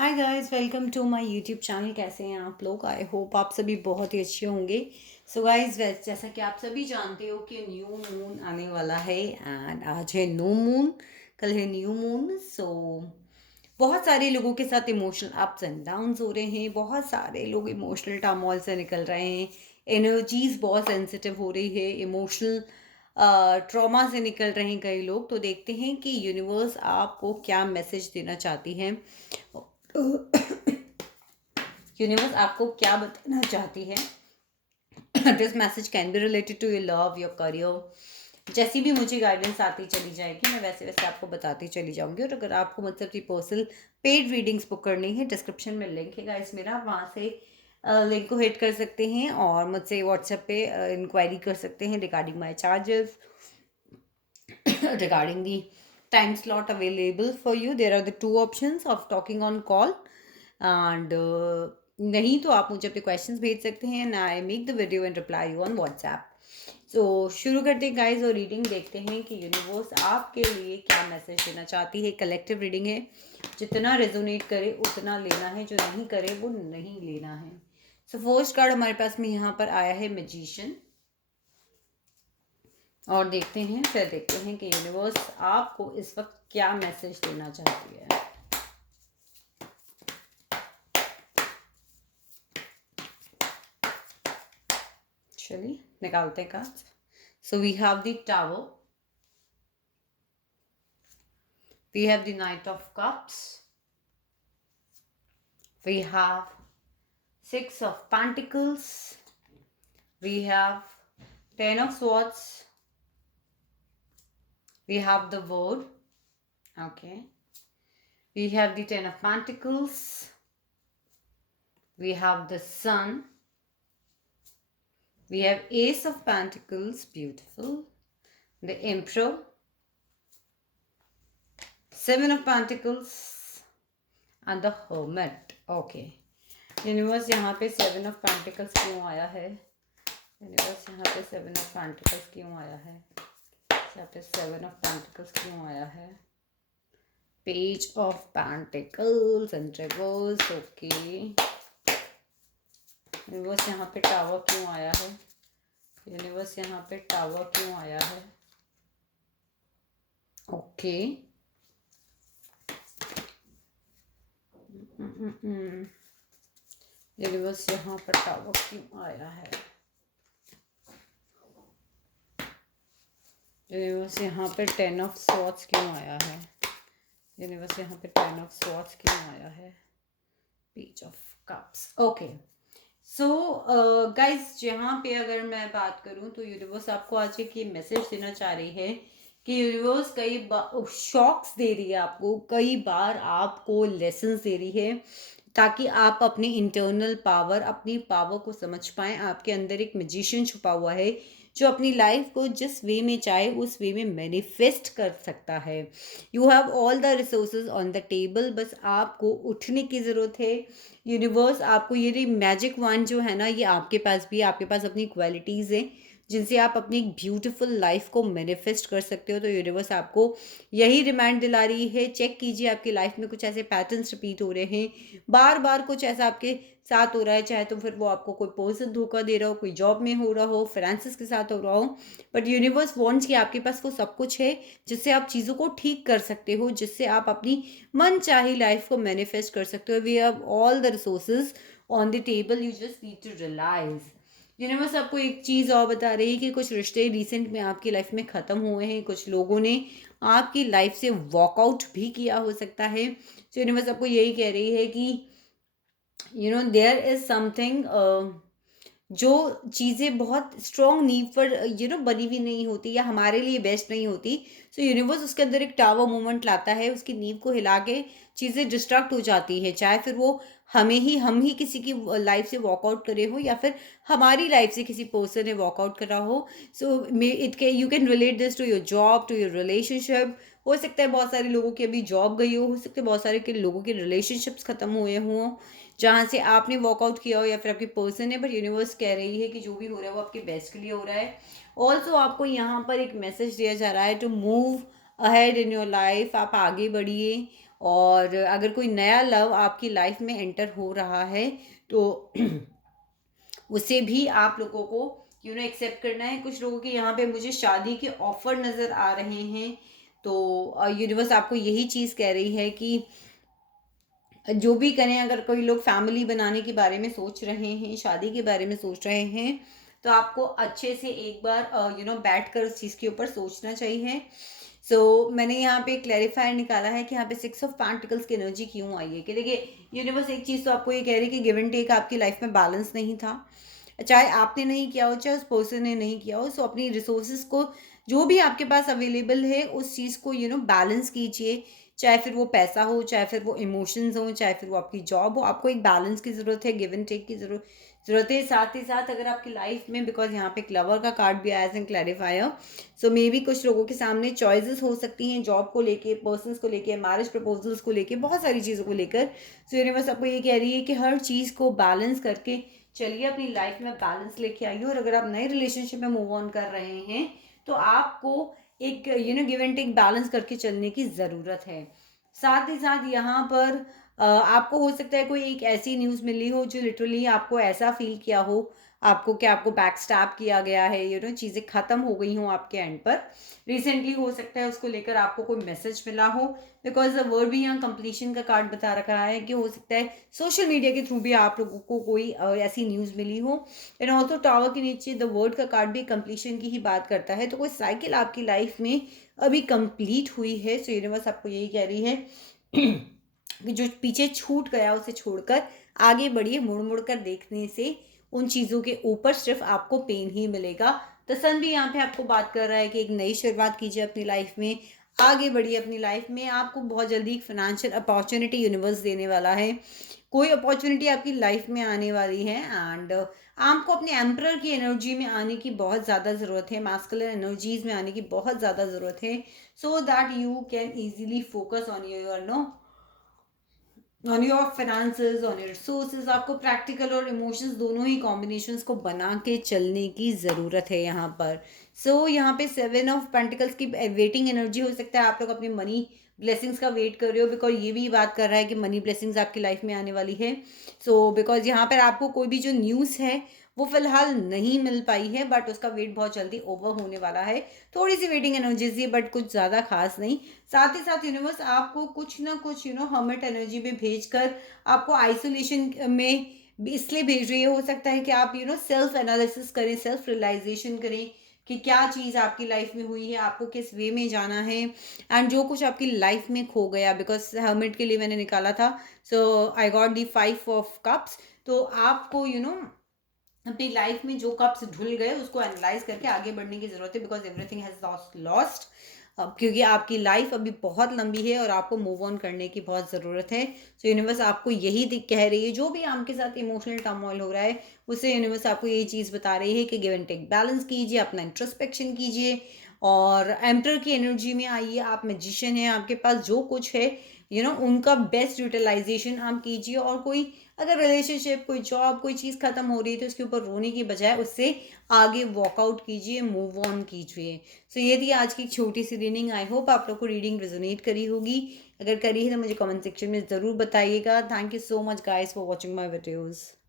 Hi guys, welcome to my YouTube channel. कैसे हैं आप लोग? आई होप आप सभी बहुत ही अच्छे होंगे। सो गाइस, जैसा कि आप सभी जानते हो कि न्यू मून आने वाला है एंड आज है न्यू मून, कल है न्यू मून। सो बहुत सारे लोगों के साथ इमोशनल अप्स एंड डाउन्स हो रहे हैं। बहुत सारे लोग इमोशनल टर्मोइल से निकल रहे हैं। एनर्जीज बहुत सेंसिटिव हो रही है। इमोशनल ट्रॉमा से निकल रहे हैं कई लोग। तो देखते हैं कि यूनिवर्स आपको क्या मैसेज देना चाहती है। यूनिवर्स आपको क्या बताना चाहती है। This message can be related to your love, your career. जैसी भी मुझे गाइडेंस आती चली जाएगी, मैं वैसे वैसे आपको बताती चली जाऊंगी। और अगर आपको मतलब की पर्सनल पेड रीडिंग्स बुक करनी है, डिस्क्रिप्शन में लिंक है गाइस मेरा, वहाँ से लिंक को हिट कर सकते हैं और मुझसे व्हाट्सएप पे इंक्वायरी कर सकते हैं regarding my charges, regarding the time slot available for you. There are the two options of talking on call and नहीं तो आप मुझे अपने क्वेश्चंस भेज सकते हैं and I make the video and reply you on WhatsApp. So शुरू करते हैं गाइस और रीडिंग देखते हैं कि यूनिवर्स आपके लिए क्या मैसेज देना चाहती है। कलेक्टिव रीडिंग है, जितना रेजोनेट करे उतना लेना है, जो नहीं करे वो नहीं लेना है। सो फर्स्ट कार्ड हमारे पास में यहाँ पर आया है मैजिशियन। और फिर देखते हैं कि यूनिवर्स आपको इस वक्त क्या मैसेज देना चाहती है। चलिए निकालते हैं cards. So we have the tower, we have the knight of cups, we have six of pentacles, we have ten of swords, we have the word, okay, we have the ten of pentacles, we have the sun, we have ace of pentacles, beautiful, the emperor, seven of pentacles and the hermit. okay, universe यहाँ पे seven of pentacles क्यों आया है? Universe यहाँ पे seven of pentacles क्यों आया है? यहाँ पे सेवन ऑफ पेंटिकल्स क्यों आया है? Page of pentacles and reverse. Okay, universe यहाँ पे टावर क्यों आया है? यूनिवर्स यहाँ पे टावर क्यों आया है? ओके, यूनिवर्स यहाँ पर टावर क्यों आया है? यूनिवर्स यहाँ पे टेन ऑफ स्वॉर्ड्स क्यों आया है? यूनिवर्स यहाँ पे टेन ऑफ स्वॉर्ड्स क्यों आया है? Page of cups. Okay, so guys यहाँ पे अगर मैं बात करूँ तो यूनिवर्स आपको आज एक ये मैसेज देना चाह रही है कि यूनिवर्स कई बार शॉक्स दे रही है आपको, कई बार आपको लेसन्स दे रही है ताकि आप अपने इंटरनल पावर, अपनी पावर को समझ पाएँ। आपके अंदर एक मैजिशियन छुपा हुआ है जो अपनी लाइफ को जिस वे में चाहे उस वे में मैनिफेस्ट कर सकता है। You have all the resources on the table, बस आपको उठने की ज़रूरत है। यूनिवर्स आपको ये मैजिक वन जो है ना, ये आपके पास भी है। आपके पास अपनी क्वालिटीज़ हैं जिनसे आप अपनी एक ब्यूटीफुल लाइफ को मैनिफेस्ट कर सकते हो। तो यूनिवर्स आपको यही रिमाइंड दिला रही है। चेक कीजिए आपकी लाइफ में कुछ ऐसे पैटर्न्स रिपीट हो रहे हैं, बार बार कुछ ऐसा आपके साथ हो रहा है, चाहे तो फिर वो आपको कोई पर्सन धोखा दे रहा हो, कोई जॉब में हो रहा हो, फाइनेंसेस के साथ हो रहा हो, बट यूनिवर्स वांट्स कि आपके पास वो सब कुछ है जिससे आप चीज़ों को ठीक कर सकते हो, जिससे आप अपनी मन चाही लाइफ को मैनिफेस्ट कर सकते हो। We have all the resources on the table, you just need to realize. Universe आपको एक चीज़ और बता रही है कि कुछ रिश्ते रिसेंट में आपकी लाइफ में ख़त्म हुए हैं, कुछ लोगों ने आपकी लाइफ से वॉकआउट भी किया हो सकता है। तो यूनिवर्स आपको यही कह रही है कि देयर इज़ समथिंग, जो चीज़ें बहुत स्ट्रॉन्ग नींव पर बनी हुई नहीं होती या हमारे लिए बेस्ट नहीं होती, सो यूनिवर्स उसके अंदर एक टावर मूवमेंट लाता है, उसकी नींव को हिला के चीज़ें डिस्ट्रक्ट हो जाती है, चाहे फिर वो हम ही किसी की लाइफ से वॉकआउट करे हो या फिर हमारी लाइफ से किसी पर्सन ने वॉकआउट करा हो। So you can relate this to your job, to your relationship. हो सकता है बहुत सारे लोगों की अभी जॉब गई हो सकता है बहुत सारे के लोगों के रिलेशनशिप्स खत्म हुए हों जहाँ से आपने वॉकआउट किया हो या फिर आपकी पर्सन है, बट यूनिवर्स कह रही है कि जो भी हो रहा है वो आपके बेस्ट के लिए हो रहा है। ऑल्सो आपको यहाँ पर एक मैसेज दिया जा रहा है to move ahead in your life, आप आगे बढ़िए और अगर कोई नया लव आपकी लाइफ में एंटर हो रहा है तो उसे भी आप लोगों को एक्सेप्ट करना है। कुछ लोगों के यहाँ पे मुझे शादी के ऑफर नज़र आ रहे हैं, तो यूनिवर्स आपको यही चीज़ कह रही है कि जो भी करें, अगर कोई लोग फैमिली बनाने के बारे में सोच रहे हैं, शादी के बारे में सोच रहे हैं, तो आपको अच्छे से एक बार बैठ कर उस चीज़ के ऊपर सोचना चाहिए। मैंने यहाँ पे क्लैरिफायर निकाला है कि यहाँ पे 6 ऑफ पेंटिकल्स की एनर्जी क्यों आई है, कि देखिए यूनिवर्स एक चीज़ तो आपको ये कह रही है कि गिव एंड टेक आपकी लाइफ में बैलेंस नहीं था, चाहे आपने नहीं किया हो चाहे उस पर्सन ने नहीं किया हो। अपनी रिसोर्सेज को, जो भी आपके पास अवेलेबल है, उस चीज़ को बैलेंस कीजिए। चाहे फिर वो पैसा हो, चाहे फिर वो इमोशंस हो, चाहे फिर वो आपकी जॉब हो, आपको एक बैलेंस की ज़रूरत है, गिव एंड टेक की ज़रूरत है। साथ ही साथ अगर आपकी लाइफ में, बिकॉज यहाँ पे क्लवर का कार्ड भी आया as an clarifier, maybe कुछ लोगों के सामने चॉइसेस हो सकती हैं, जॉब को लेके, पर्सन्स को लेके, मैरिज प्रपोजल्स को लेके, बहुत सारी चीज़ों को लेकर। यूनिवर्स आपको ये कह रही है कि हर चीज़ को बैलेंस करके चलिए, अपनी लाइफ में बैलेंस लेके आइए। और अगर आप नए रिलेशनशिप में मूव ऑन कर रहे हैं तो आपको एक गिव एंड टेक बैलेंस करके चलने की ज़रूरत है। साथ ही साथ यहाँ पर आपको हो सकता है कोई एक ऐसी न्यूज़ मिली हो जो लिटरली आपको ऐसा फील किया हो, आपको बैक स्टैप किया गया है, चीज़ें ख़त्म हो गई हों आपके एंड पर। रिसेंटली हो सकता है उसको लेकर आपको कोई मैसेज मिला हो, बिकॉज द वर्ड भी यहाँ कंप्लीशन का कार्ड बता रखा है कि हो सकता है सोशल मीडिया के थ्रू भी आप लोगों को कोई ऐसी न्यूज़ मिली हो। एंड ऑल्सो टावर के नीचे द वर्ड का कार्ड भी कंप्लीशन की ही बात करता है, तो कोई साइकिल आपकी लाइफ में अभी कंप्लीट हुई है। यूनिवर्स आपको यही कह रही है कि जो पीछे छूट गया उसे छोड़कर आगे बढ़िए। मुड़ मुड़ कर देखने से उन चीज़ों के ऊपर सिर्फ आपको पेन ही मिलेगा। तो सन भी यहाँ पे आपको बात कर रहा है कि एक नई शुरुआत कीजिए अपनी लाइफ में, आगे बढ़िए अपनी लाइफ में। आपको बहुत जल्दी एक फाइनेंशियल अपॉर्चुनिटी यूनिवर्स देने वाला है, कोई अपॉर्चुनिटी आपकी लाइफ में आने वाली है। एंड आपको अपने एम्परर की एनर्जी में आने की बहुत ज़्यादा ज़रूरत है, मास्कुलिन एनर्जीज में आने की बहुत ज़्यादा ज़रूरत है, so that you can easily focus on your finances, on your resources. आपको प्रैक्टिकल और इमोशंस दोनों ही कॉम्बिनेशंस को बना के चलने की ज़रूरत है यहाँ पर। यहाँ पे 7 ऑफ पेंटिकल्स की वेटिंग एनर्जी हो सकता है, आप लोग अपनी मनी ब्लेसिंग्स का वेट कर रहे हो, बिकॉज ये भी बात कर रहा है कि मनी ब्लेसिंग्स आपकी लाइफ में आने वाली है। बिकॉज यहाँ पर आपको कोई भी जो न्यूज़ है वो फिलहाल नहीं मिल पाई है, बट उसका वेट बहुत जल्दी ओवर होने वाला है। थोड़ी सी वेटिंग एनर्जीज है, बट कुछ ज़्यादा खास नहीं। साथ ही साथ यूनिवर्स आपको कुछ ना कुछ हर्मिट एनर्जी में भेजकर आपको आइसोलेशन में भी इसलिए भेज रही है। हो सकता है कि आप सेल्फ एनालिसिस करें, सेल्फ रियलाइजेशन करें कि क्या चीज़ आपकी लाइफ में हुई है, आपको किस वे में जाना है, एंड जो कुछ आपकी लाइफ में खो गया। बिकॉज हर्मिट के लिए मैंने निकाला था, I got the 5 of cups. तो आपको अपनी लाइफ में जो कप्स ढुल गए उसको एनालाइज करके आगे बढ़ने की जरूरत है, बिकॉज एवरीथिंग हैज लॉस्ट। क्योंकि आपकी लाइफ अभी बहुत लंबी है और आपको मूव ऑन करने की बहुत ज़रूरत है। यूनिवर्स आपको यही कह रही है, जो भी आपके साथ इमोशनल टर्मोइल हो रहा है उससे यूनिवर्स आपको यही चीज़ बता रही है कि गिव एंड टेक बैलेंस कीजिए, अपना इंट्रोस्पेक्शन कीजिए और एम्पर की एनर्जी में आइए। आप मैजिशियन हैं, आपके पास जो कुछ है उनका बेस्ट यूटिलाइजेशन आप कीजिए। और कोई अगर रिलेशनशिप, कोई जॉब, कोई चीज़ ख़त्म हो रही है तो उसके ऊपर रोने की बजाय उससे आगे वॉकआउट कीजिए, मूव ऑन कीजिए। ये थी आज की छोटी सी रीडिंग। आई होप आप लोग को रीडिंग रेजोनेट करी होगी। अगर करी है तो मुझे कमेंट सेक्शन में ज़रूर बताइएगा। Thank you so much guys for watching my videos.